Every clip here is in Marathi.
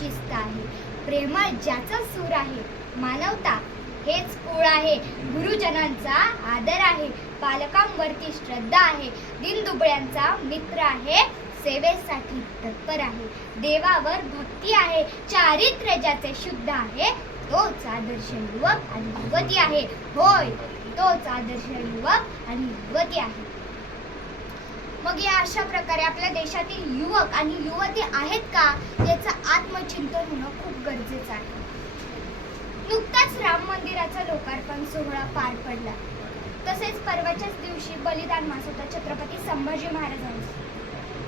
शिस्त आहे. प्रेमळ ज्याचा सूर आहे. मानवता हेच कुळ आहे. गुरुजनांचा आदर आहे. पालकांवरती श्रद्धा आहे. दीनदुबळ्यांचा मित्र आहे. सेवेसाठी तत्पर आहे. देवावर भक्ती आहे. चारित्र्य ज्याचे शुद्ध आहे तोच आदर्श युवक आणि युवती आहे. होय, तोच आदर्श युवक आणि युवती आहे. मग या अशा प्रकारे आपल्या देशातील युवक आणि युवती आहेत का याचं आत्मचिंतन होणं खूप गरजेचं आहे. नुकताच राम मंदिराचा लोकार्पण सोहळा पार पडला. तसेच परवाच्याच दिवशी बलिदान मास होता छत्रपती संभाजी महाराजांचा.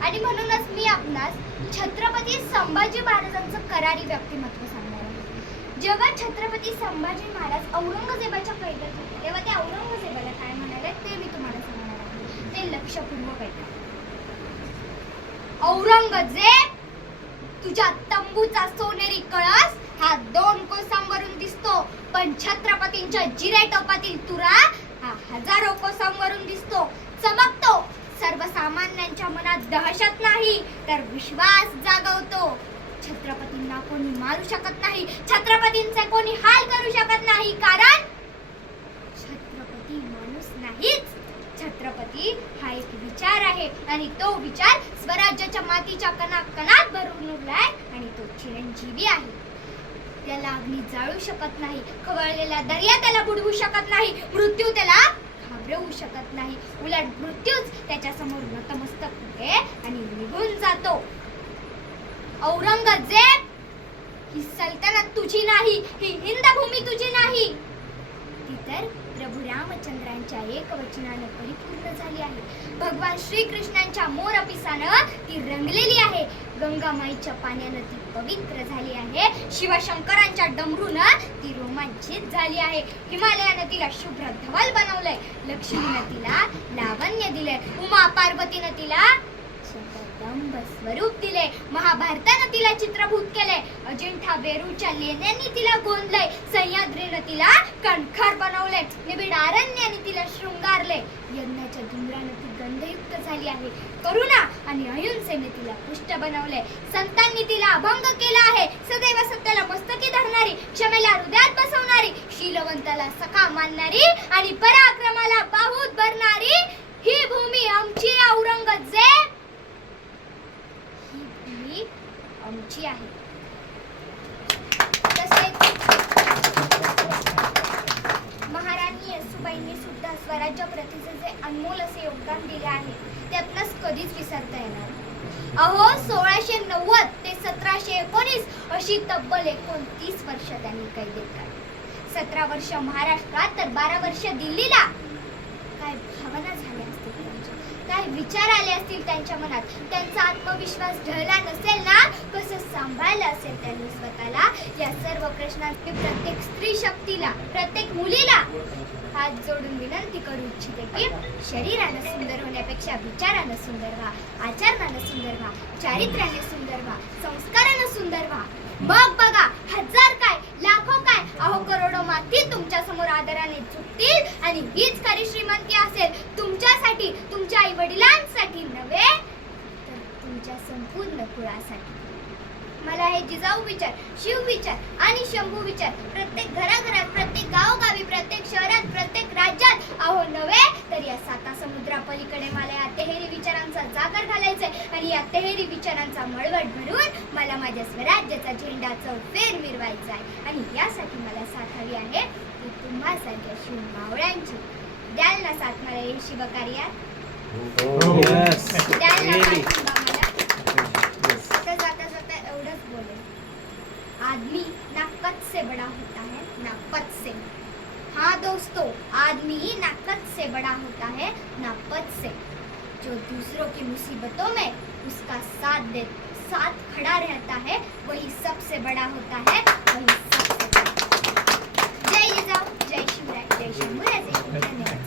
आणि म्हणूनच मी आपणास छत्रपती संभाजी महाराजांचं करारी व्यक्तिमत्व सांगणार आहे. जेव्हा छत्रपती संभाजी महाराज औरंगजेबाच्या कैदेत होते तेव्हा ते औरंगजेबाला काय म्हणाले ते मी तुम्हाला सांगणार आहे. ते लक्षपूर्वक ऐका. औरंगजेब, तुझ्या तंबूचा सोनेरी कळस हा 2 कोसांवरून दिसतो, पण छत्रपतींच्या जिरेटोपातील तुरा हा हजारो कोसांवरून दिसतो, चमकतो. सर्वसामान्यांच्या मनात दहशत नाही तर विश्वास जागवतो. छत्रपतींना कोणी मारू शकत नाही. छत्रपतींचे कोणी हाल करू शकत नाही, कारण छत्रपती माणूस नाहीच. छत्रपती हा एक विचार आहे आणि तो विचार स्वराज्याच्या मातीच्या कणाकणात भरून उरलाय आणि तो चिरंजीवी आहे. त्याला अग्नी जाळू शकत नाही. खवळलेला दर्या त्याला बुडवू शकत नाही. मृत्यू त्याला घाबरवू शकत नाही. उलट मृत्यूच त्याच्या समोर नतमस्तक होते आणि निघून जातो. औरंगजेब, ही सल्तनत तुझी नाही, ही हिंदभूमी तुझी नाही, ती तर प्रभू रामचंद्रांच्या एकवचनाने परिपूर्ण झाली आहे. भगवान श्रीकृष्णांच्या मोरपिसानं ती रंगलेली आहे. गंगामाईच्या पाण्यानं ती पवित्र झाली आहे. शिवशंकरांच्या डमरूनं ती रोमांचित झाली आहे. हिमालयानं तिला शुभ्र धवल बनवलंय. लक्ष्मीनं तिला लावण्य दिलंय. उमा पार्वतीनं तिला जगदंब स्वरूप दिले. महाभारतानं तिला चित्रभूत केले. अजिंठा वेरूळच्या लेण्यांनी तिला गोंदलंय. सह्याद्रीनं तिला कणखर बनवले. निबिड अरण्याने तिला शृंगारले. यज्ञाच्या धुम्रानं ती गंधयुक्त झाली आहे. करुणा आणि अहिंसेने तिला पुष्ट बनवले. संतांनी तिला अभंग केला आहे. सदैव सत्याला मस्तकी धरणारी, क्षमेला हृदयात बसवणारी, शीलवंताला सखा मानणारी आणि पराक्रमाला बाहूत भरणारी ही भूमी आमची औरंगजेब, ही भूमी आमची आहे. तसेच महाराणी येसूबाईंनी सुद्धा स्वराज्याप्रतीचे जे अनमोल असे योगदान दिले आहे ते आपणास कधीच विसरता येणार. अहो, 1690 ते 1719 अशी तब्बल 29 वर्ष त्यांनी कैदेत काढली. 17 वर्ष महाराष्ट्रात तर 12 वर्ष दिल्लीला. काय भावना झाल्या असतील त्यांच्या, काय विचार आले असतील त्यांच्या मनात. त्यांचा आत्मविश्वास ढळला नसेल ना, कसं सांभाळलं असेल त्यांनी स्वतःला. या सर्व प्रश्नांची प्रत्येक स्त्री शक्तीला, प्रत्येक मुलीला हात जोडून विनंती करू इच्छिते की शरीरानं सुंदर होण्यापेक्षा विचारानं सुंदर व्हा, आचरणानं सुंदर व्हा, चारित्र्याने सुंदर व्हा, संस्कारानं सुंदर व्हा. मग बघा, हजार काय, लाखो काय, अहो करोडो माती तुमच्या समोर आदराने झुकतील आणि हीच खरी श्रीमंती असेल तुमच्यासाठी, तुमच्या आई वडिलांसाठी नव्हे तर तुमच्या संपूर्ण कुळासाठी. मला हे जिजाऊ विचार, शिव विचार आणि शंभू विचार प्रत्येक घराघरात, प्रत्येक गावोगावी, प्रत्येक शहरात, प्रत्येक राज्यात, अहो नव्हे तर या 7 समुद्रापलीकडे मला या तेहेरी विचारांचा जागर घालायचंय आणि या तेहेरी विचारांचा मळवट भरून मला माझ्या स्वराज्याचा झेंडा चौफेर मिरवायचा आहे. आणि यासाठी मला साथ हवी आहे ती तुम्हासारख्या शिव मावळ्यांची. द्याल ना साथ मला हे शिवकार्यात? द्याल ना पाठिंबा मला? आता जाता जाता एवढंच बोले, आदमी ना कद से बड़ा होता है ना पद से. हाँ दोस्तों, आदमी ना कद से बड़ा होता है ना पद से. जो दूसरों की मुसीबतों में उसका साथ खड़ा रहता है वही सबसे बड़ा होता है, वही सबसे बड़ा. जय जिजाऊ, जय शिवराय, जय शंभूराजे. धन्यवाद.